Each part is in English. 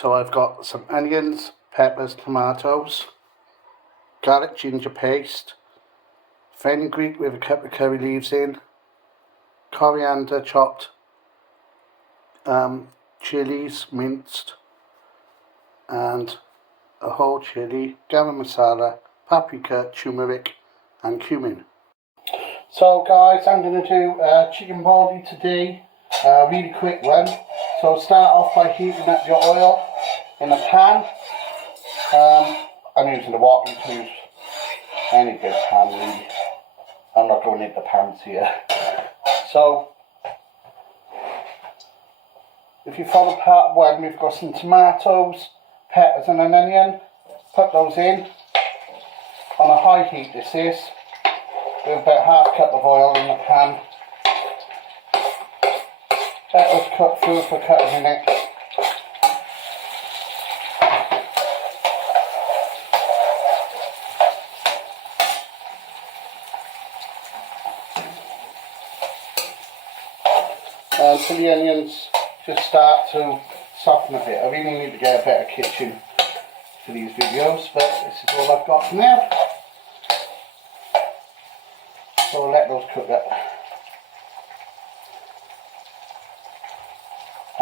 So I've got some onions, peppers, tomatoes, garlic ginger paste, fenugreek with a couple of curry leaves in, coriander chopped, chilies minced, and a whole chili, garam masala, paprika, turmeric and cumin. So guys, I'm going to do chicken balti today, a really quick one. So start off by heating up your oil in a pan. I'm using the water, you can use any big pan really. I'm not going into pans here. So if you follow part one, we've got some tomatoes, peppers and an onion. Put those in on a high heat, this is, with about half a cup of oil in the pan. Let those cook through for a couple of minutes. Until the onions just start to soften a bit. I really need to get a better kitchen for these videos, but this is all I've got for now. So I'll let those cook up.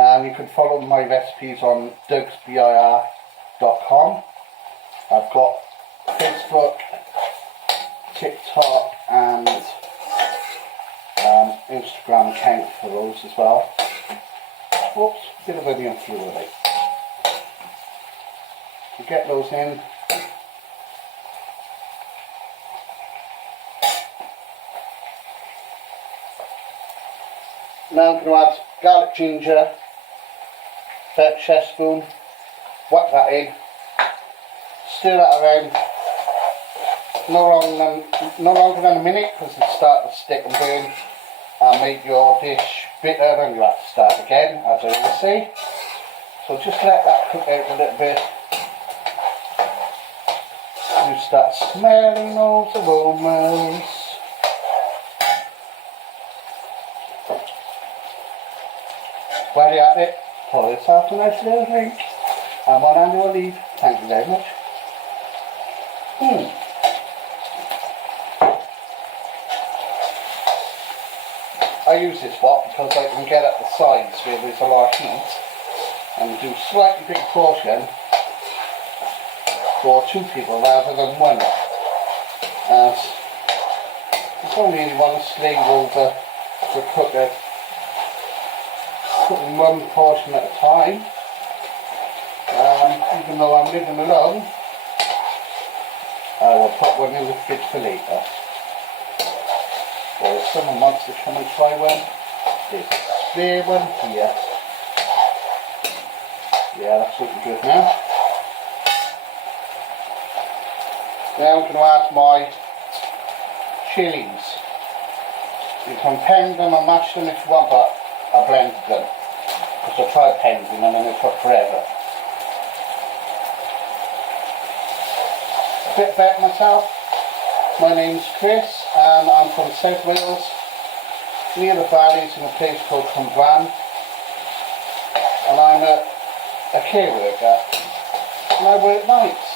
And you can follow my recipes on dougsbir.com. I've got Facebook, TikTok and Instagram account for those as well. Oops, bit of onion fluid. To get those in. Now I'm going to add garlic ginger, about a chef spoon, whack that in, stir that around no longer than a minute because it starts to stick and burn and make your dish bitter and you have to start again, as I always say. So just let that cook out a little bit. You start smelling those aromas. While you're at it, pour yourself a nice little drink. I'm on annual leave, thank you very much. I use this pot because I can get at the sides where there's a lot of heat and do slightly big portion for two people rather than one. As it's only one slave over the cooker, cooking one portion at a time. Even though I'm living alone, I will put one in the fridge for later. Or if someone wants to come and try one, there's a spare one here. Yeah, that's looking good now. Now I'm going to add my chilies. You can pound them and mash them if you want, but I blended them. Because I tried pounding them and it took forever. A bit about myself. My name's Chris and I'm from South Wales, near the valleys in a place called Cwmbran. And I'm a care worker and I work nights.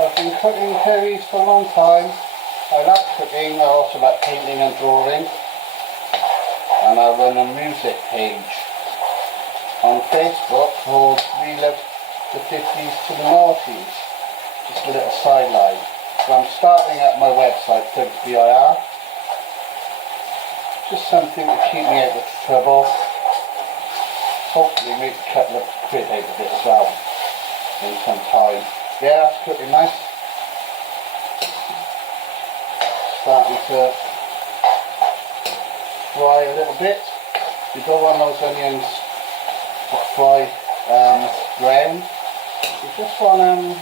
I've been cooking curries for a long time. I like cooking, I also like painting and drawing. And I run a music page on Facebook called Relive the 50s to the Noughties. Just a little sideline. So I'm starting at my website, dougsbir. Just something to keep me out of trouble. Hopefully make a couple of quid out of it as well in some time. Yeah, that's cooking nice. Starting to fry a little bit. You don't want those onions to fry brown. You just want them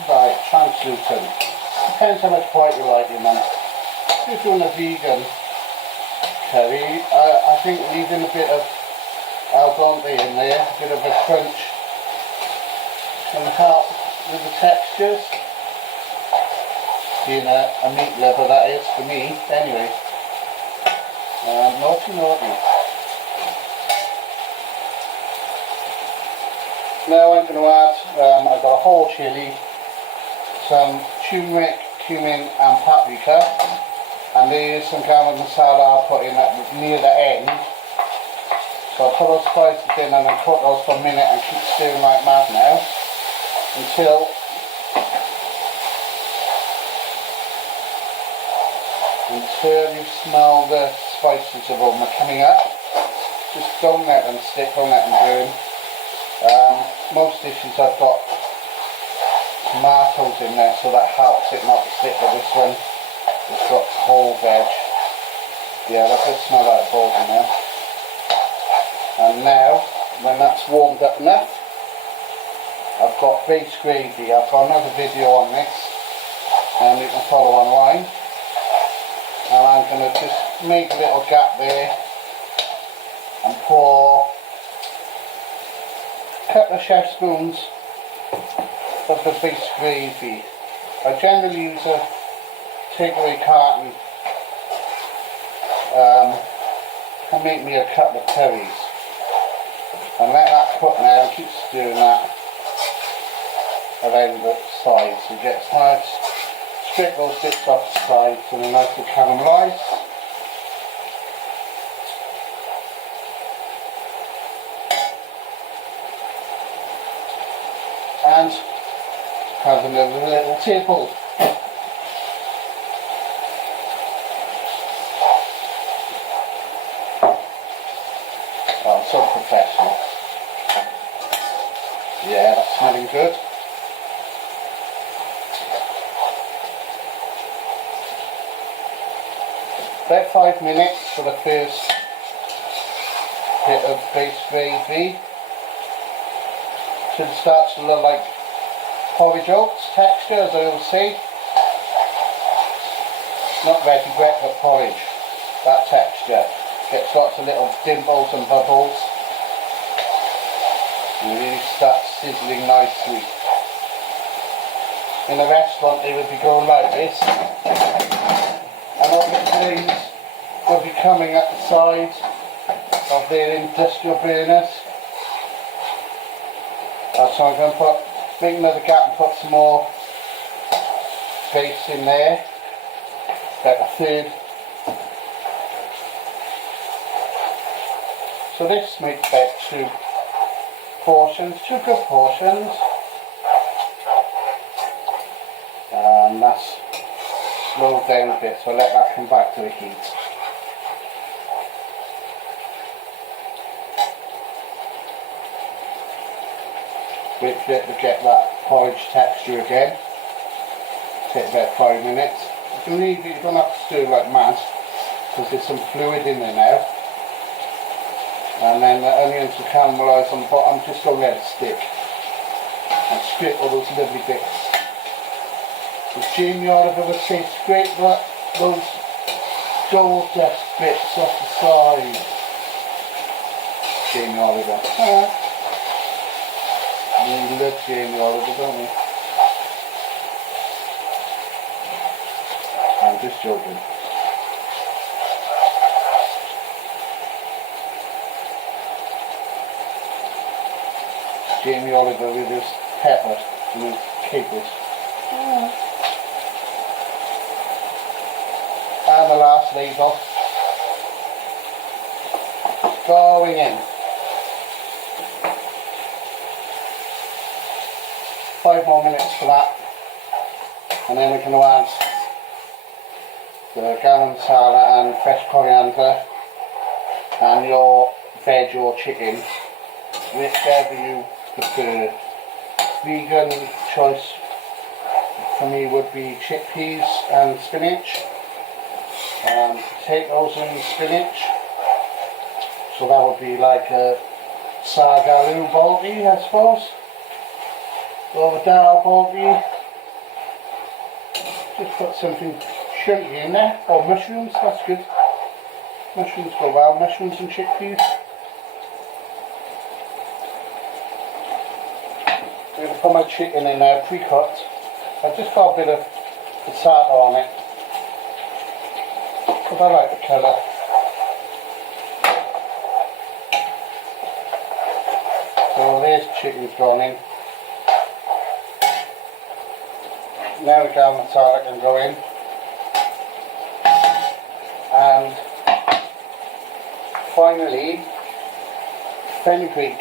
translucent. Depends how much white you like in them. If you're doing a vegan curry, I think leaving a bit of al dente in there, a bit of a crunch, can help with the textures. Being a meat lover, that is, for me, anyway. Naughty. Now I'm going to add, I've got a whole chilli, some turmeric, cumin and paprika, and there's some garam masala I put in at near the end. So I'll put those spices in and then cook those for a minute and keep stirring like mad now until you smell the spices aroma coming up. Just don't let them stick, don't let them burn. Most dishes I've got tomatoes in there, so that helps it not to stick, but this one has got whole veg. Yeah, I can smell that Balti now. And now, when that's warmed up enough, I've got base gravy. I've got another video on this, and you can follow online. And I'm going to just make a little gap there and pour a couple of chef spoons of the base gravy. I generally use a takeaway carton and make me a couple of curries. And let that cook now and keep stirring that around the sides so it gets nice. Strip those bits off the sides and then nicely caramelise. And have another little table. Oh, so professional. Yeah, that's smelling good. About 5 minutes for the first bit of base gravy. Till it starts to look like porridge oats texture, as I always say. Not veggie wet, but porridge. That texture. Gets lots of little dimples and bubbles. And really starts sizzling nicely. In a restaurant they would be going like this. And all the flames will be coming at the sides of their industrial burners. So I'm going to make another gap and put some more base in there, about a third. So this makes about 2 portions, 2 good portions, and that's slowed down a bit, so let that come back to the heat. Wait for it to get that porridge texture again. Take about 5 minutes. You can leave it, you don't have to stir like mad because there's some fluid in there now. And then the onions will caramelise on the bottom, just don't let it stick. And strip all those lovely bits. The Jamie Oliver would say scrape those gold dust bits off the side. Jamie Oliver. We love Jamie Oliver, don't we? I'm just joking. Jamie Oliver with his pepper and his capers. And the last label. Going in. 5 more minutes for that, and then we can add the garam masala and fresh coriander and your veg or chicken, whichever you prefer. Vegan choice for me would be chickpeas and spinach, potatoes and spinach, so that would be like a sagaloo Balti, I suppose. Over dal Balti, just put something chunky in there, or mushrooms, that's good. Mushrooms go well, mushrooms and chickpeas. I'm going to put my chicken in there pre-cooked. I've just got a bit of passata on it, because I like the colour. So So there's chicken's gone in. Now the garam masala can go in. And finally, fenugreek.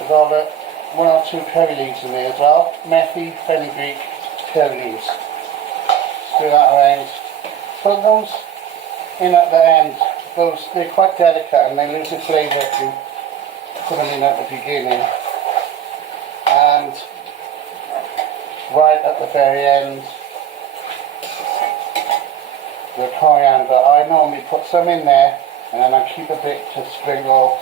I've got one or two curry leaves in there as well. Methi, fenugreek, curry leaves. Stir that around. Put those in at the end. They're quite delicate and they lose the flavour if you put them in at the beginning. And right at the very end, the coriander. I normally put some in there and then I keep a bit to sprinkle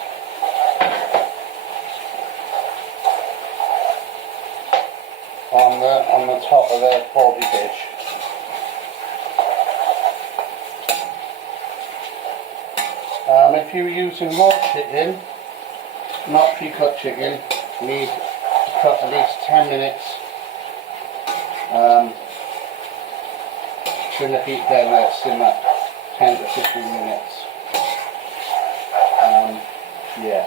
on the top of the Balti dish. If you're using raw chicken, not pre-cut chicken, you need to cook at least 10 minutes. Turn the heat down, let it simmer 10 to 15 minutes. Yeah.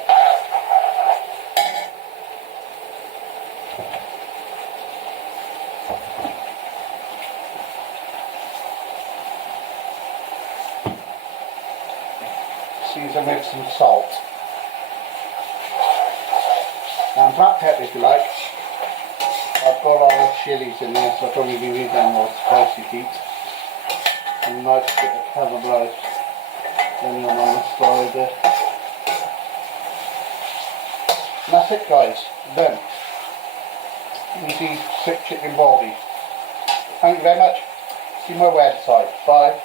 Season with some salt. And black pepper if you like. I've got all the chilies in there, so I don't really need them more spicy heat. And nice bit of caramelized onion on the side there. And that's it guys, done. Easy 6 chicken balti. Thank you very much. See my website. Bye.